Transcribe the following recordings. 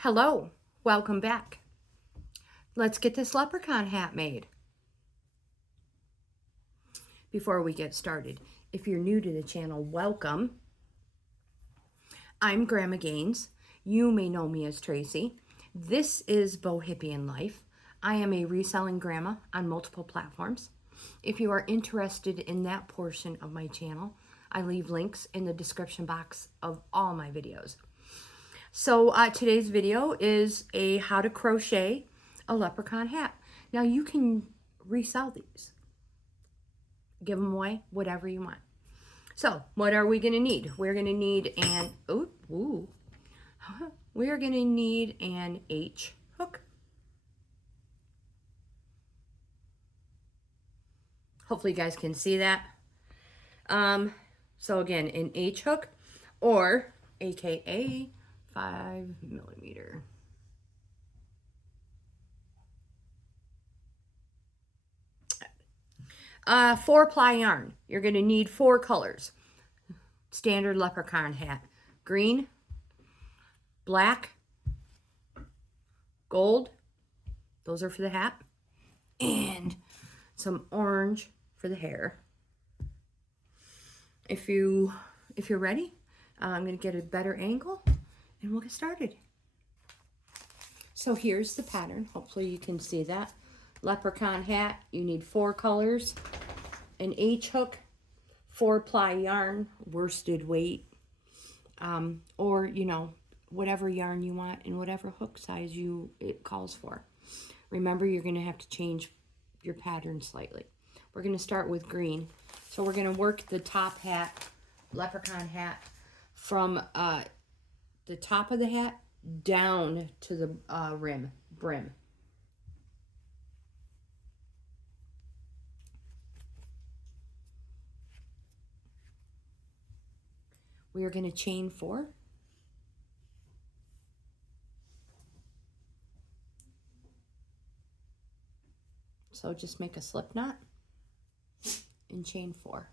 Hello, welcome back. Let's get this leprechaun hat made. Before we get started, if you're new to the channel, welcome. I'm Grandma GAINZ. You may know me as Tracy. This is Bohippianlife. I am a reselling grandma on multiple platforms. If you are interested in that portion of my channel, I leave links in the description box of all my videos. So today's video is how to crochet a leprechaun hat. Now you can resell these. Give them away, whatever you want. So what are we going to need? We're going to need we're going to need an H hook. Hopefully you guys can see that. So again, an H hook, or AKA 5mm. Four-ply yarn. You're going to need 4 colors. Standard leprechaun hat. Green, black, gold, those are for the hat, and some orange for the hair. If you're ready, I'm going to get a better angle and we'll get started. So here's the pattern. Hopefully you can see that. Leprechaun hat, you need 4 colors, an H hook, 4-ply yarn, worsted weight, or whatever yarn you want and whatever hook size it calls for. Remember, you're going to have to change your pattern slightly. We're going to start with green. So we're going to work the top hat, leprechaun hat, from the top of the hat down to the brim. We are going to chain 4. So just make a slip knot and chain 4.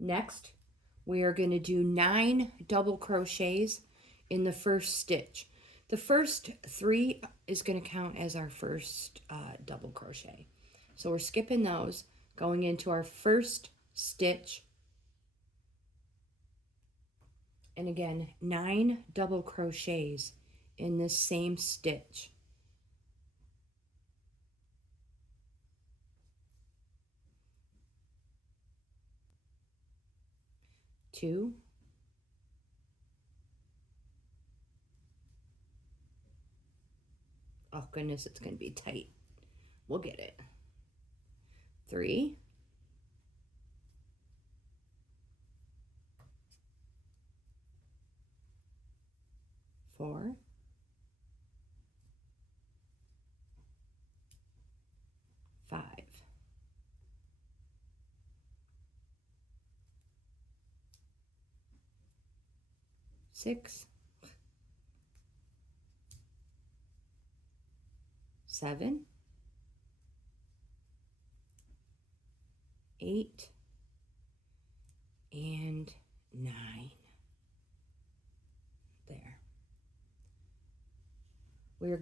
Next, we are going to do 9 double crochets in the first stitch. The first 3 is going to count as our first double crochet. So we're skipping those, going into our first stitch. And again, 9 double crochets in this same stitch. Two, oh goodness, it's going to be tight. We'll get it. 3, 4, 5, 6, 7, 8, and 9. There. We are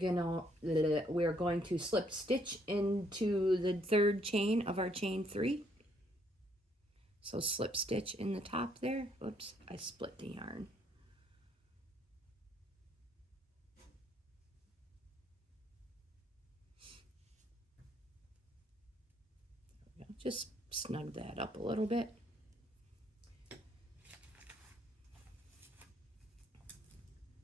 going to slip stitch into the 3rd chain of our chain 3. So slip stitch in the top there. Oops, I split the yarn. Just snug that up a little bit.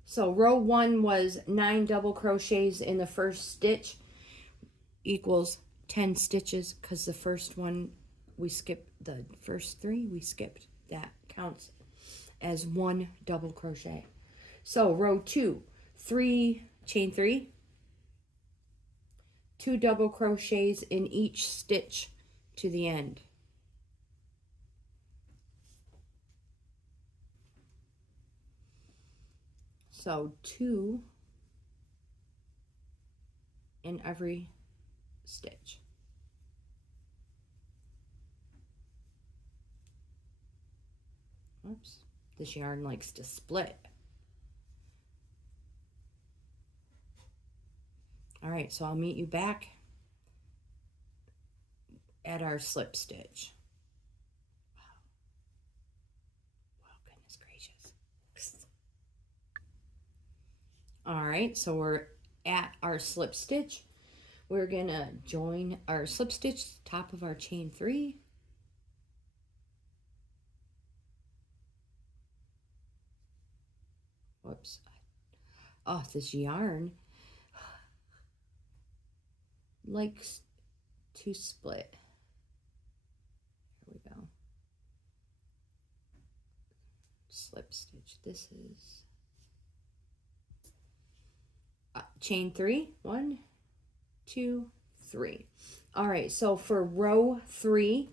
So row 1 was 9 double crochets in the first stitch, equals 10 stitches, because the first one we skipped, the first 3 we skipped. That counts as 1 double crochet. So row 2, 3 chain 3, 2 double crochets in each stitch to the end. So 2 in every stitch. Oops, this yarn likes to split. All right, so I'll meet you back at our slip stitch. Wow, goodness gracious. All right, so we're at our slip stitch. We're gonna join our slip stitch top of our chain 3. Whoops. Oh, this yarn likes to split. Here we go. Slip stitch. This is chain 3. 1, 2, 3. All right, so for row 3,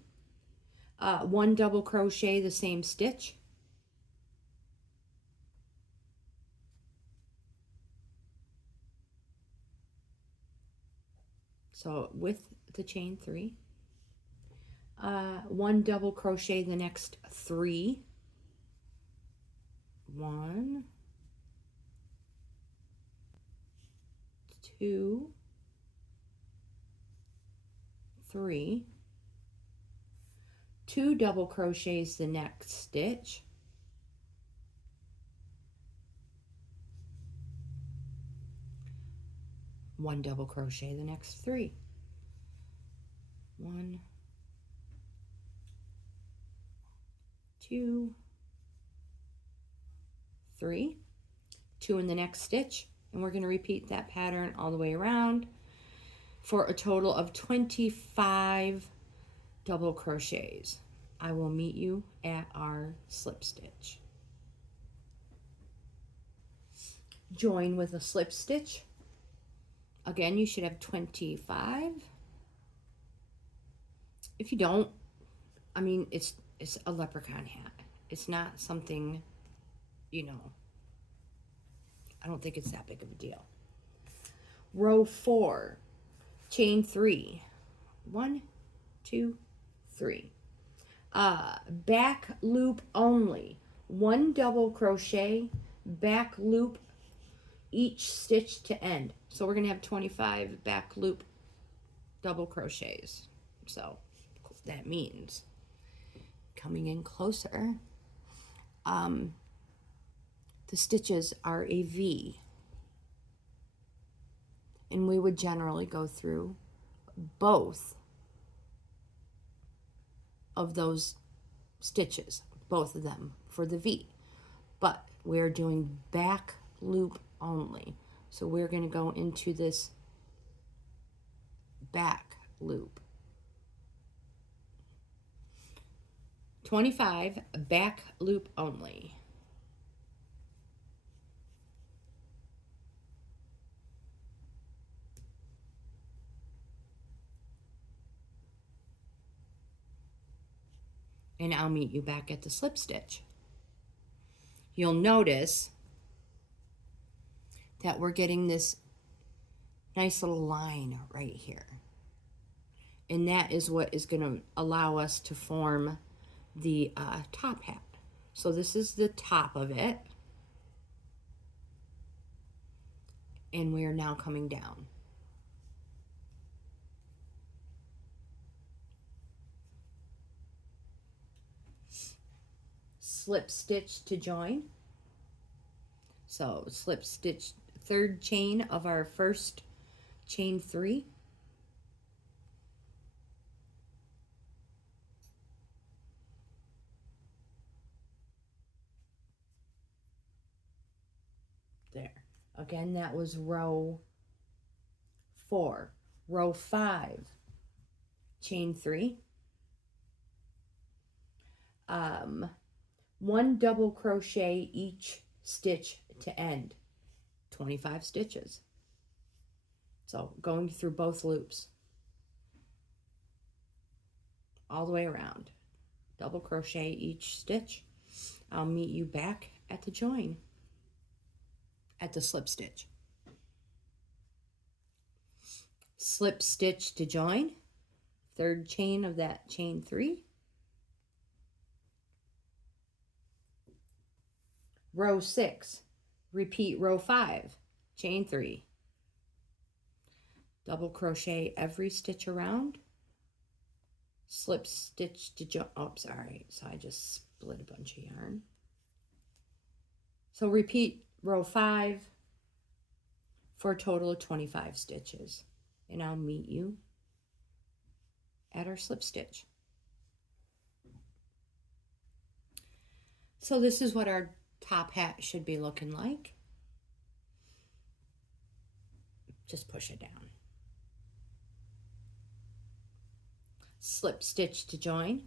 1 double crochet the same stitch. So with the chain 3, 1 double crochet the next 3. 1, 2, 3. 2 double crochets the next stitch. 1 double crochet the next 3. 1, 2, 3. 2 in the next stitch, and we're going to repeat that pattern all the way around for a total of 25 double crochets. I will meet you at our slip stitch. Join with a slip stitch. Again, you should have 25. If you don't, I mean, it's a leprechaun hat. It's not something, you know, I don't think it's that big of a deal. Row 4, chain 3. 1, 2, 3. Back loop only. 1 double crochet, back loop each stitch to end. So we're going to have 25 back loop double crochets. So that means coming in closer, the stitches are a V, and we would generally go through both of those stitches, both of them for the V, but we're doing back loop only. So we're going to go into this back loop. 25 back loop only. And I'll meet you back at the slip stitch. You'll notice that we're getting this nice little line right here. And that is what is going to allow us to form the top hat. So this is the top of it. And we are now coming down. Slip stitch to join. So slip stitch, third chain of our first chain 3. There. Again, that was row 4. Row 5, chain 3. 1 double crochet each stitch to end. 25 stitches. So going through both loops all the way around. Double crochet each stitch. I'll meet you back at the join, at the slip stitch. slip stitch to join, third chain of that chain 3, row 6, repeat row 5, chain 3, double crochet every stitch around, slip stitch to join. Oh, sorry, so I just split a bunch of yarn. So repeat row 5 for a total of 25 stitches, and I'll meet you at our slip stitch. So this is what our top hat should be looking like. Just push it down. Slip stitch to join.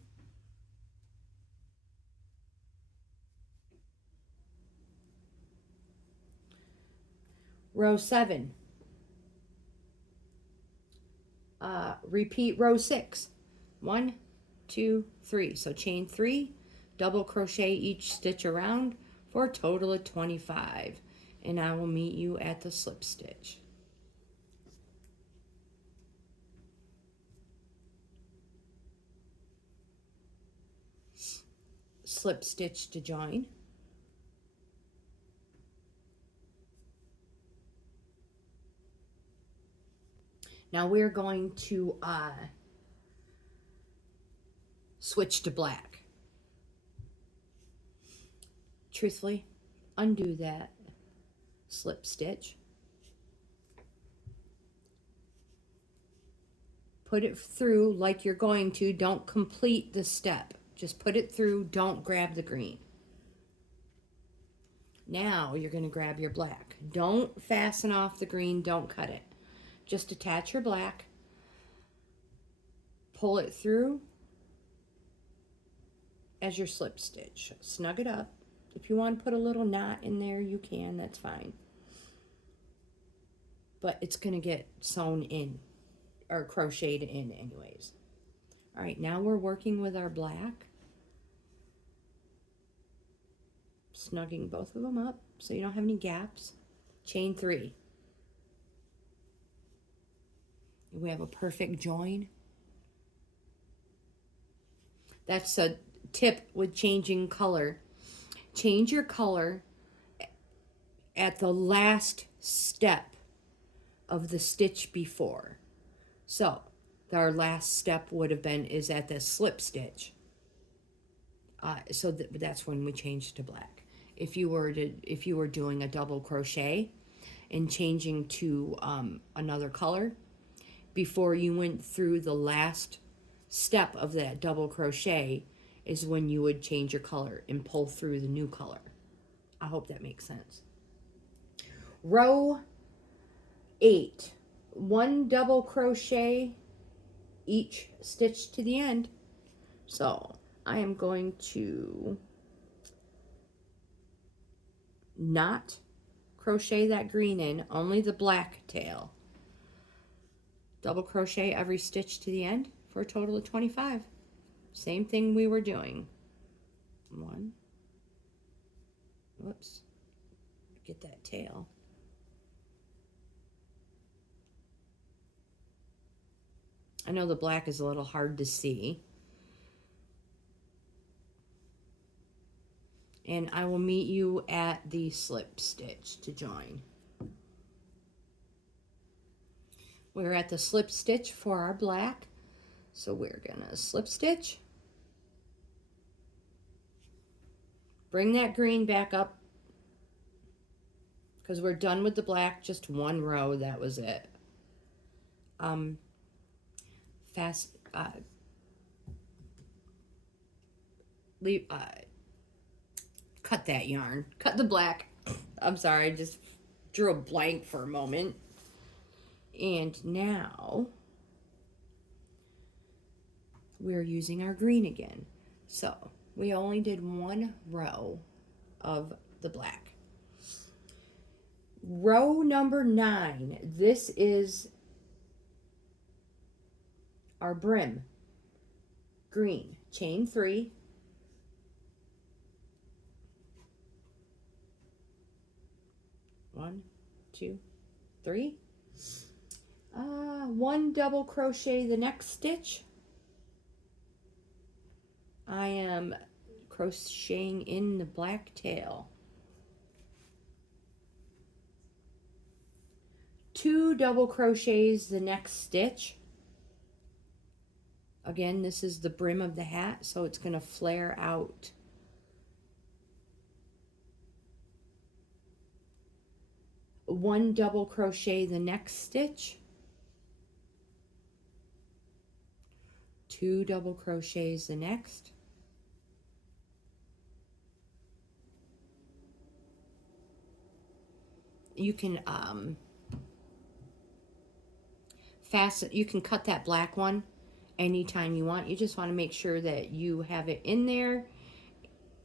Row 7. Repeat row 6. 1, 2, 3. So chain 3, double crochet each stitch around for a total of 25. And I will meet you at the slip stitch. Slip stitch to join. Now we're going to switch to black. Truthfully, undo that slip stitch. Put it through like you're going to. Don't complete the step. Just put it through. Don't grab the green. Now you're going to grab your black. Don't fasten off the green. Don't cut it. Just attach your black. Pull it through as your slip stitch. Snug it up. If you want to put a little knot in there, you can. That's fine. But it's going to get sewn in or crocheted in anyways. All right, now we're working with our black. Snugging both of them up so you don't have any gaps. Chain 3. We have a perfect join. That's a tip with changing color. Change your color at the last step of the stitch before. So our last step would have been is at the slip stitch. So that's when we changed to black. If you were doing a double crochet and changing to another color, before you went through the last step of that double crochet is when you would change your color and pull through the new color. I hope that makes sense. Row 8, 1 double crochet each stitch to the end. So I am going to not crochet that green in, only the black tail. Double crochet every stitch to the end for a total of 25. Same thing we were doing. 1. Whoops. Get that tail. I know the black is a little hard to see. And I will meet you at the slip stitch to join. We're at the slip stitch for our black. So we're gonna slip stitch. Bring that green back up because we're done with the black, just 1 row, that was it. Cut that yarn. Cut the black. I'm sorry, I just drew a blank for a moment. And now we're using our green again. So we only did 1 row of the black. Row number 9, this is our brim. Green, chain 3. One, 2, 3. 1 1 double crochet the next stitch. I am crocheting in the black tail. 2 double crochets the next stitch. Again, this is the brim of the hat, so it's going to flare out. One double crochet the next stitch. 2 double crochets the next. You can you can cut that black one anytime you want. You just want to make sure that you have it in there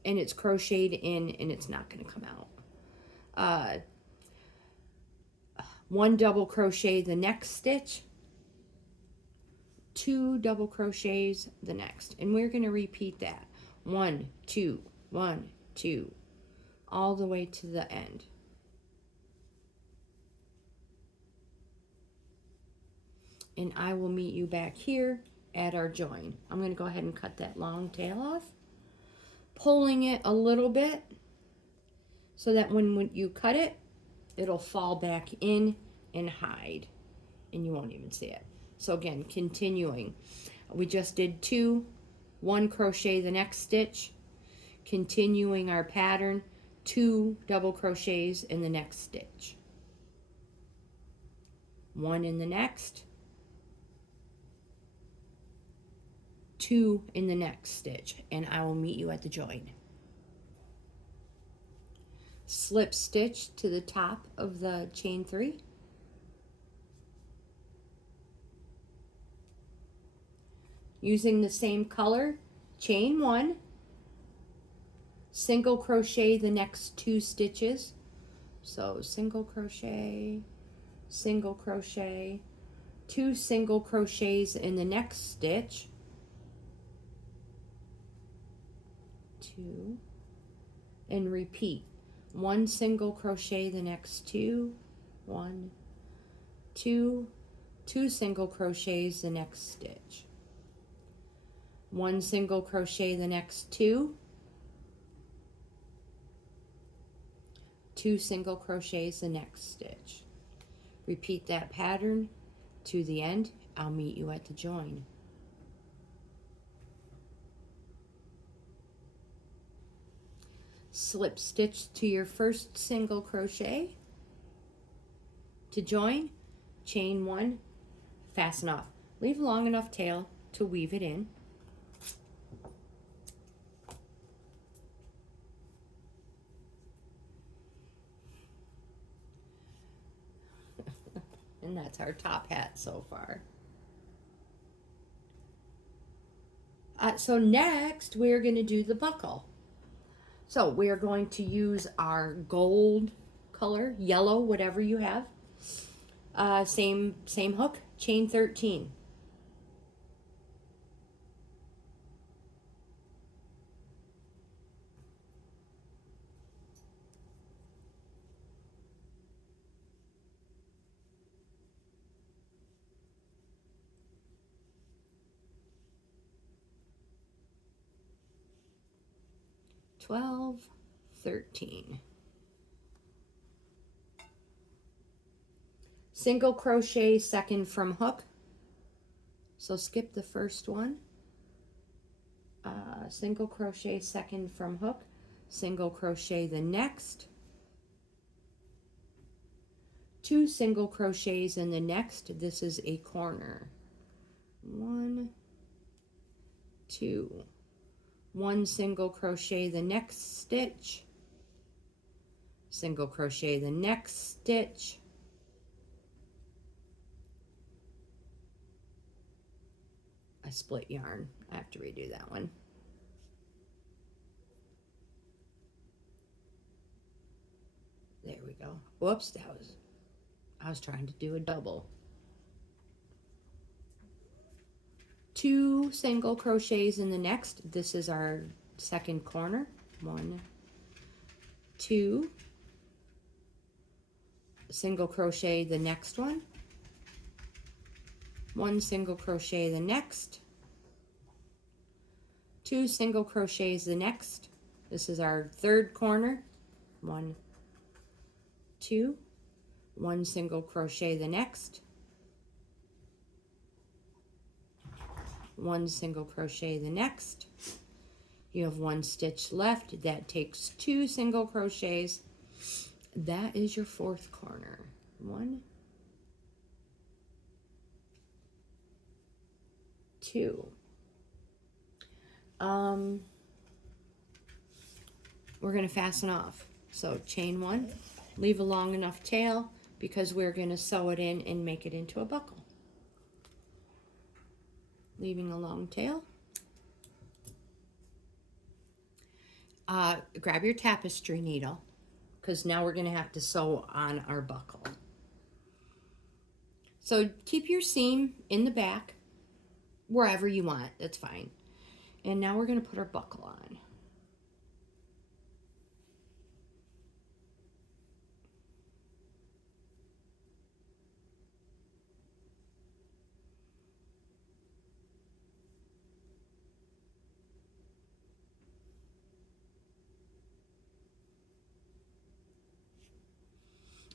and it's crocheted in and it's not going to come out. 1 double crochet the next stitch. 2 double crochets the next, and we're going to repeat that 1 2 1 2 all the way to the end. And I will meet you back here at our join. I'm going to go ahead and cut that long tail off, pulling it a little bit so that when you cut it, it'll fall back in and hide and you won't even see it. So again, continuing, we just did 2, 1 crochet the next stitch, continuing our pattern, 2 double crochets in the next stitch, 1 in the next, 2 in the next stitch, and I will meet you at the join. Slip stitch to the top of the chain 3. Using the same color, chain 1, single crochet the next 2 stitches. So single crochet, 2 single crochets in the next stitch, 2, and repeat. 1 single crochet the next 2, 1, 2, 2 single crochets the next stitch, 1 single crochet the next 2, 2 single crochets the next stitch. Repeat that pattern to the end. I'll meet you at the join. Slip stitch to your first single crochet. To join, chain 1, fasten off. Leave a long enough tail to weave it in. And that's our top hat so far. So next we're going to do the buckle. So we're going to use our gold color, yellow, whatever you have. Same hook, chain 13. $12, $13. Single crochet second from hook. So skip the first one. Single crochet second from hook. Single crochet the next. 2 single crochets in the next. This is a corner. 1, 2. 1 single crochet the next stitch, single crochet the next stitch, I split yarn. I have to redo that one. There we go. Whoops, I was trying to do a double. 2 single crochets in the next. This is our second corner. 1, 2, single crochet the next one, 1 single crochet the next, 2 single crochets the next. This is our third corner. 1, 2, 1 single crochet the next, 1 single crochet the next. You have 1 stitch left. That takes 2 single crochets. That is your fourth corner. 1, 2. We're going to fasten off. So chain 1, leave a long enough tail because we're going to sew it in and make it into a buckle. Leaving a long tail. Grab your tapestry needle because now we're going to have to sew on our buckle. So keep your seam in the back, wherever you want, that's fine. And now we're going to put our buckle on.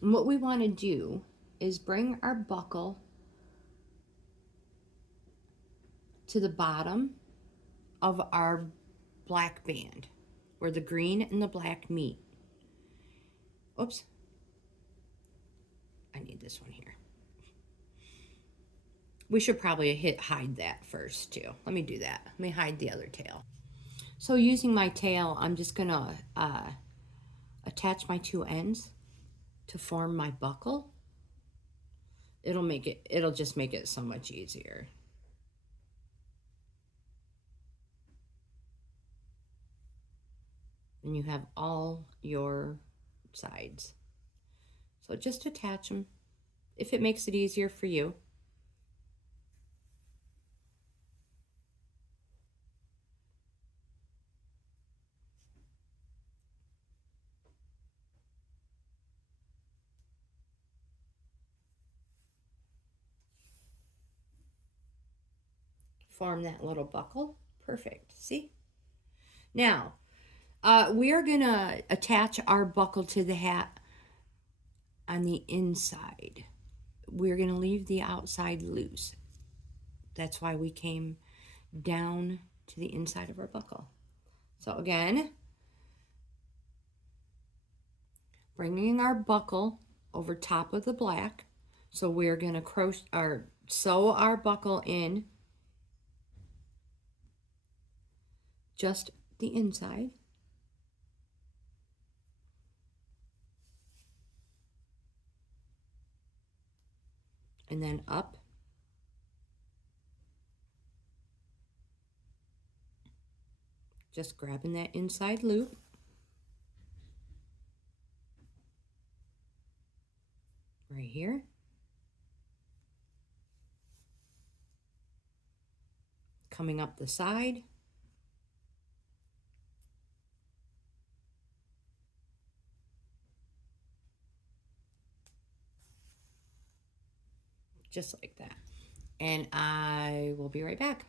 And what we want to do is bring our buckle to the bottom of our black band where the green and the black meet. Oops. I need this one here. We should probably hide that first too. Let me do that. Let me hide the other tail. So using my tail, I'm just gonna attach my 2 ends to form my buckle. It'll just make it so much easier. And you have all your sides. So just attach them if it makes it easier for you. Form that little buckle. Perfect. See? Now, we are going to attach our buckle to the hat on the inside. We're going to leave the outside loose. That's why we came down to the inside of our buckle. So again, bringing our buckle over top of the black. So we're going to crochet or sew our buckle in just the inside. And then up. Just grabbing that inside loop. Right here. Coming up the side. Just like that. And I will be right back.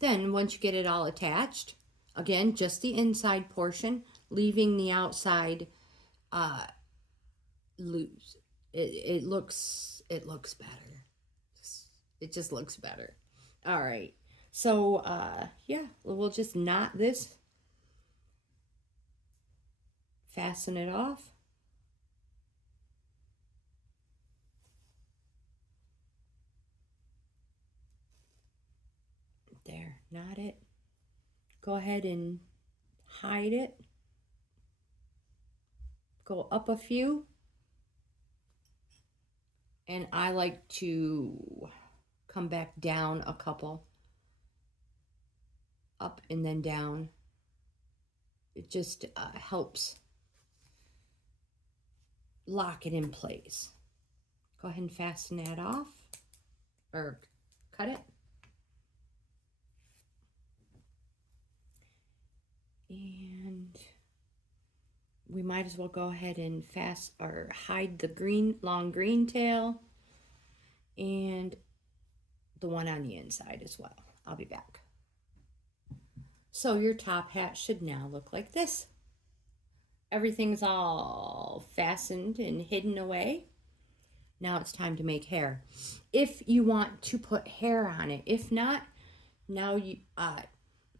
Then once you get it all attached, again, just the inside portion, leaving the outside loose. It looks better. It just looks better. All right. So yeah, we'll just knot this, fasten it off. There, knot it. Go ahead and hide it. Go up a few. And I like to come back down a couple. Up and then down. It just helps lock it in place. Go ahead and fasten that off. Or cut it. And we might as well go ahead and hide the long green tail and the one on the inside as well. I'll be back. So your top hat should now look like this. Everything's all fastened and hidden away. Now it's time to make hair. If you want to put hair on it, if not, now you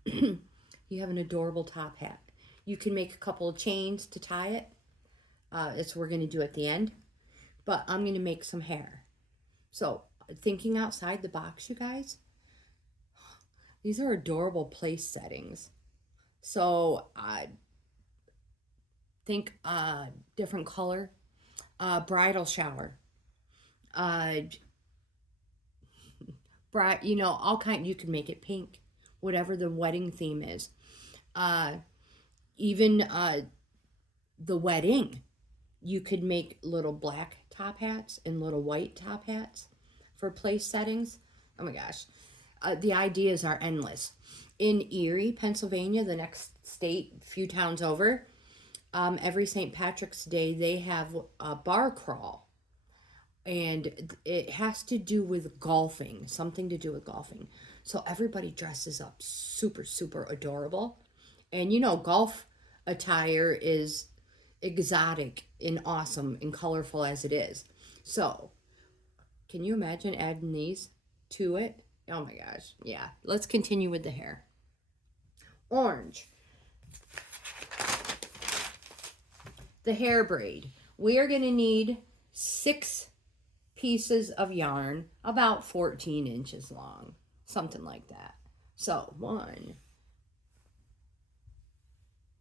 you have an adorable top hat. You can make a couple of chains to tie it. That's what we're going to do at the end. But I'm going to make some hair. So, thinking outside the box, you guys. These are adorable place settings. So, think different color. Bridal shower. You know, all kind. You can make it pink, whatever the wedding theme is. Even the wedding, you could make little black top hats and little white top hats for place settings. Oh my gosh, the ideas are endless. In Erie, Pennsylvania, the next state, a few towns over, every St. Patrick's Day they have a bar crawl. And it has to do with golfing, something to do with golfing. So everybody dresses up super, super adorable. And you know, golf attire is exotic and awesome and colorful as it is. So, can you imagine adding these to it? Oh my gosh. Yeah. Let's continue with the hair. Orange. The hair braid. We are going to need 6 pieces of yarn, about 14 inches long, something like that. So 1,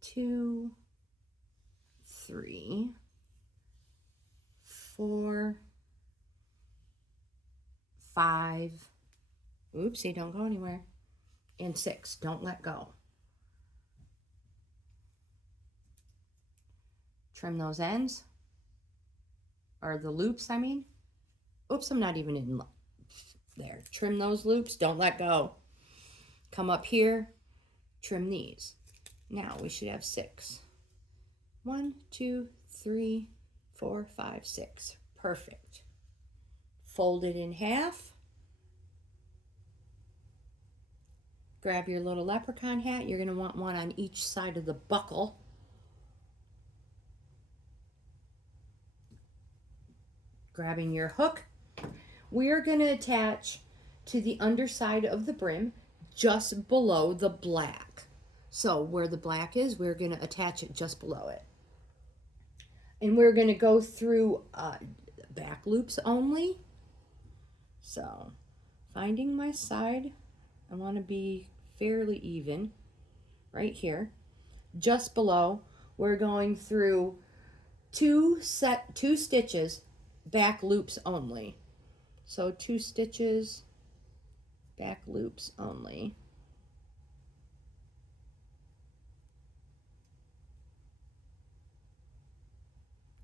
2, 3, 4, 5, oopsie, don't go anywhere, and 6, don't let go. Trim those ends, or the loops, I mean. Oops, I'm not even in there. Trim those loops, don't let go. Come up here, trim these. Now we should have 6. 1, 2, 3, 4, 5, 6. Perfect. Fold it in half. Grab your little leprechaun hat. You're going to want one on each side of the buckle. Grabbing your hook. We're going to attach to the underside of the brim just below the black. So where the black is, we're going to attach it just below it. And we're going to go through back loops only. So finding my side, I want to be fairly even right here. Just below, we're going through 2 stitches, back loops only. So 2 stitches, back loops only.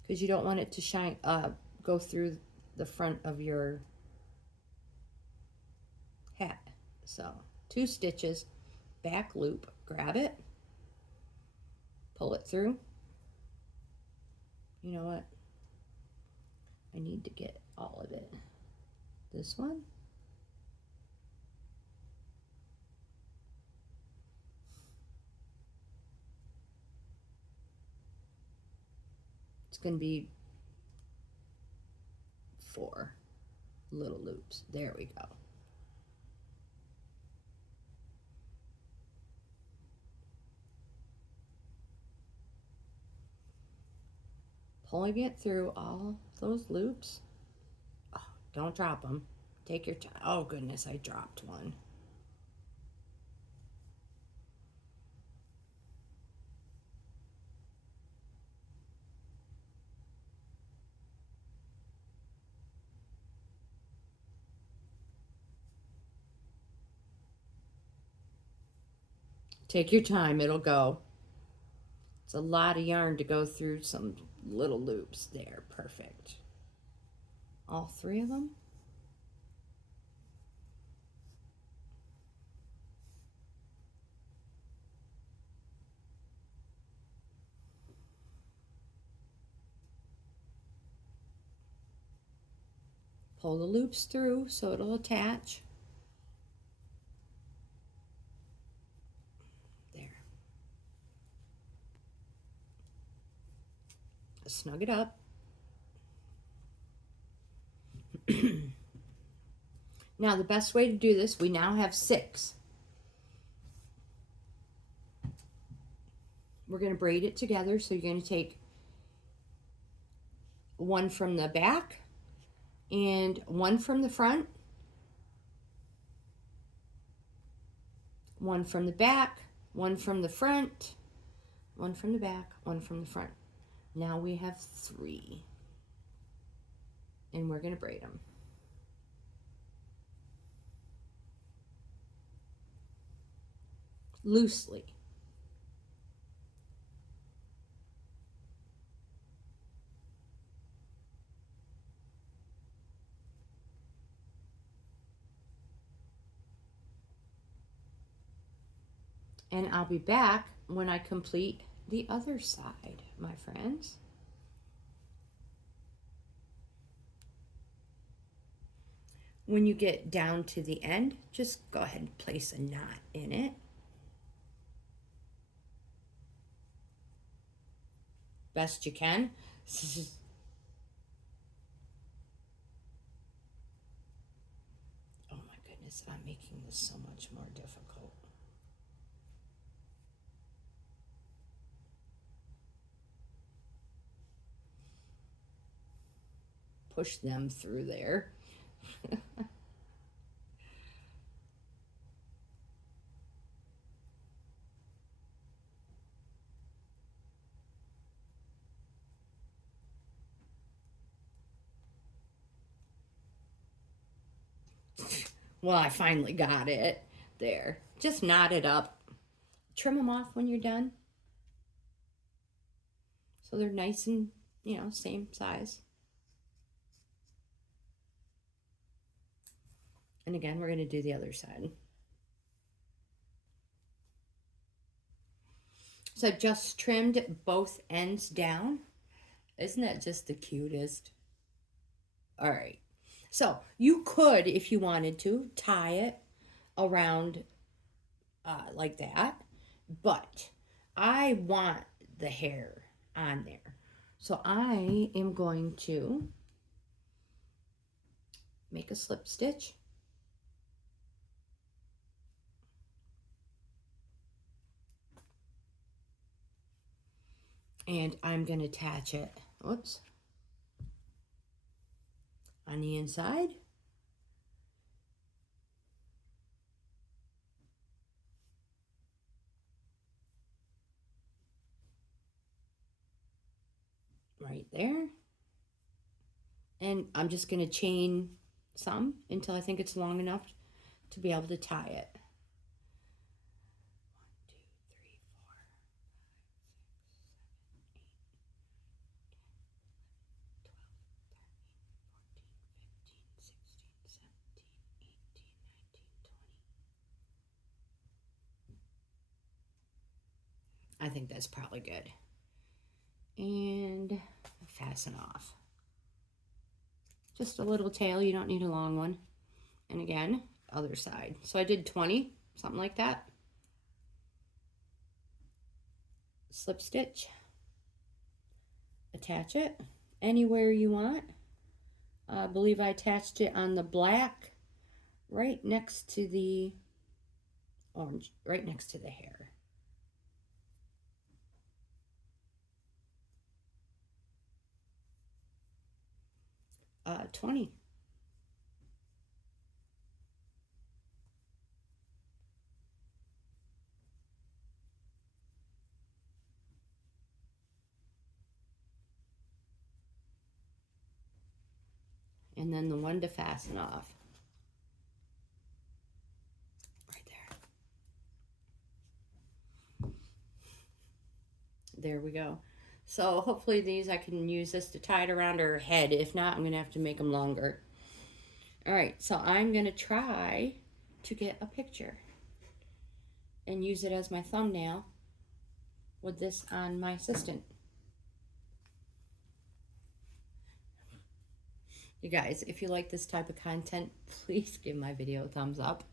Because you don't want it to shine, go through the front of your hat. So 2 stitches, back loop, grab it, pull it through. You know what? I need to get all of it. This one. It's going to be 4 little loops. There we go. Pulling it through all those loops. Oh, don't drop them. Take your time. Oh goodness, I dropped one. Take your time, it'll go. It's a lot of yarn to go through some little loops there. Perfect. All 3 of them. Pull the loops through so it'll attach. snug it up. Now the best way to do this, we now have 6. We're going to braid it together. So you're going to take one from the back and one from the front, one from the back, one from the front, one from the back, one from the front. Now we have 3, and we're going to braid them. Loosely. And I'll be back when I complete the other side, my friends. When you get down to the end, just go ahead and place a knot in it. Best you can. Oh my goodness, I'm making this so much more difficult. Push them through there. Well, I finally got it. There. Just knot it up. Trim them off when you're done. So they're nice and, you know, same size. And again, we're going to do the other side. So just trimmed both ends down. Isn't that just the cutest? All right. So you could, if you wanted to, tie it around like that. But I want the hair on there. So I am going to make a slip stitch. And I'm going to attach it, whoops, on the inside. Right there. And I'm just going to chain some until I think it's long enough to be able to tie it. 1, 2, 3, 4, 5, 6, 7, 8, 9, 10, 11, 12, 13, 14, 15, 16, 17, 18, 19, 20. I think that's probably good. And fasten off. Just a little tail, you don't need a long one. And again, other side. So I did 20, something like that. Slip stitch. Attach it anywhere you want. I believe I attached it on the black, right next to the orange, right next to the hair. Uh, 20. And then the one to fasten off. Right there. There we go. So hopefully these, I can use this to tie it around her head. If not, I'm going to have to make them longer. All right, so I'm going to try to get a picture and use it as my thumbnail with this on my assistant. You guys, if you like this type of content, please give my video a thumbs up.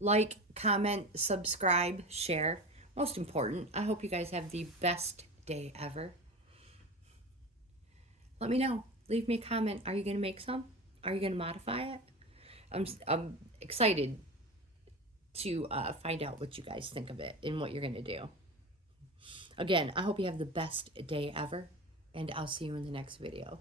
Like, comment, subscribe, share. Most important, I hope you guys have the best day ever. Let me know. Leave me a comment. Are you going to make some? Are you going to modify it? I'm excited to find out what you guys think of it and what you're going to do. Again, I hope you have the best day ever, and I'll see you in the next video.